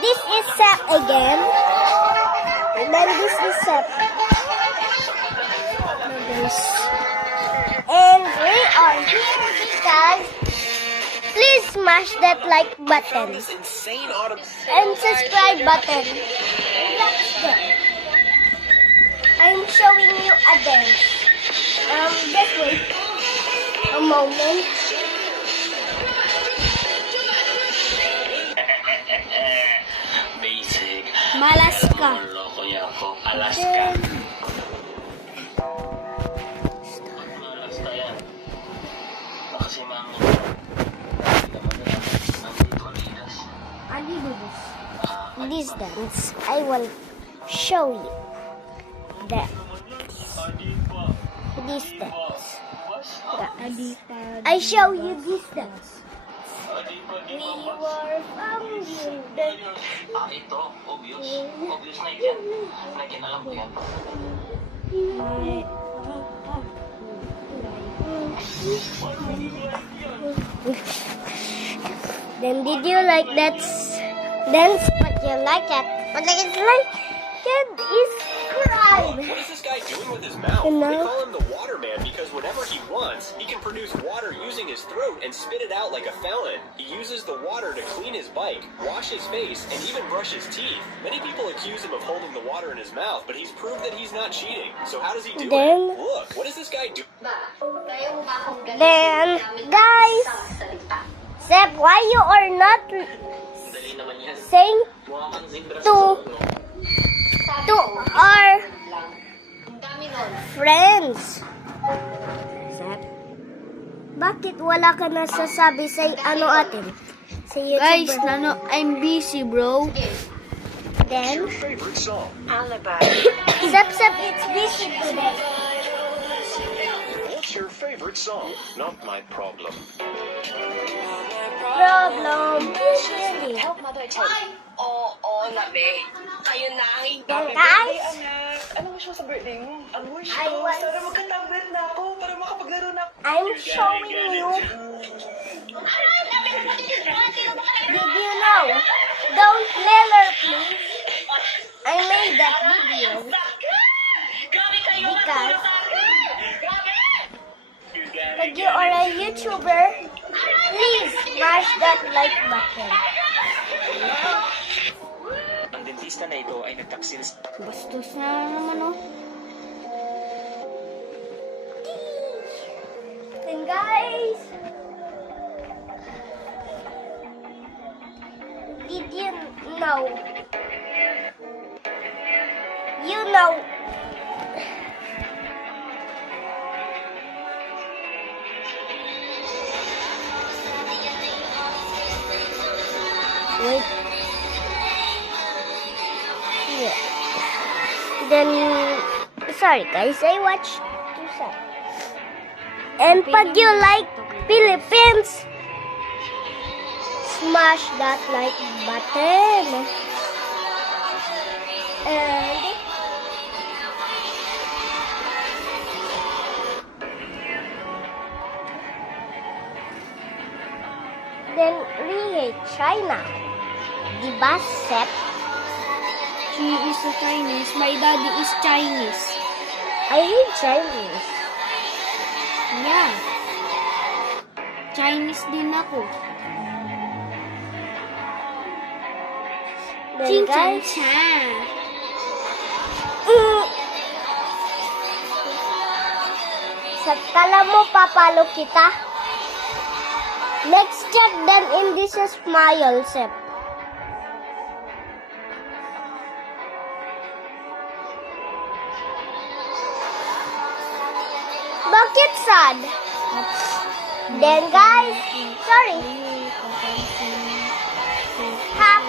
this is Sep again. And then this is Sep. And we are here because please smash that like button and subscribe button. That's it. I'm showing you a dance. Just wait a moment. Basic. Malaska. Loko niya ako. Alaska. Alaska yan. Baka si Mami. This dance, I will show you that. This dance. I show you this dance. We were found in the... Ito. Obvious. Obvious na yan. Like yan, alam ko yan. Then did you like that dance? But you like it. But like it's like it is crime. What is this guy doing with his mouth? You They know? call him the water man because whenever he wants, he can produce water using his throat and spit it out like a fountain. He uses the water to clean his bike, wash his face, and even brush his teeth. Many people accuse him of holding the water in his mouth, but he's proved that he's not cheating. So how does he do Then- it? Look, what is this guy do? Then guys, Sep, why you are not Dali naman yan. saying Mukha kang zebra to our friends? Sep, bakit wala ka nasasabi sa ano atin? Sa YouTuber? Guys, I'm busy, bro. Then, Favorite song? Sep, it's busy today. What's your favorite song? Not my problem. Problem. Really. Oo, labi. Kayo na ang Then guys, Ano wish mo sa birthday mo? Ang wish I ko, was- sana magka-tablet na ako para makapaglaro na ako. I'm showing you. Did you know? Don't Leller, please. I made that video Grabe kayo because Grabe! if you are a YouTuber, please smash that like button. Ang dentista na ito ay nagtaksil sa... Bastos na naman, oh. Then guys, did you know? You know. Wait. Yeah. Then, sorry guys, I watched two sides. And pag you like Philippines, smash that like button. And then we hate China. Diba, Sep? She is a Chinese. My daddy is Chinese. I hate Chinese. Yeah. Chinese din ako. Then Ching guys, chang sa kala mo papalo kita? Let's check them in this smile, Sep. Bakit sad? Then guys, sorry. Happy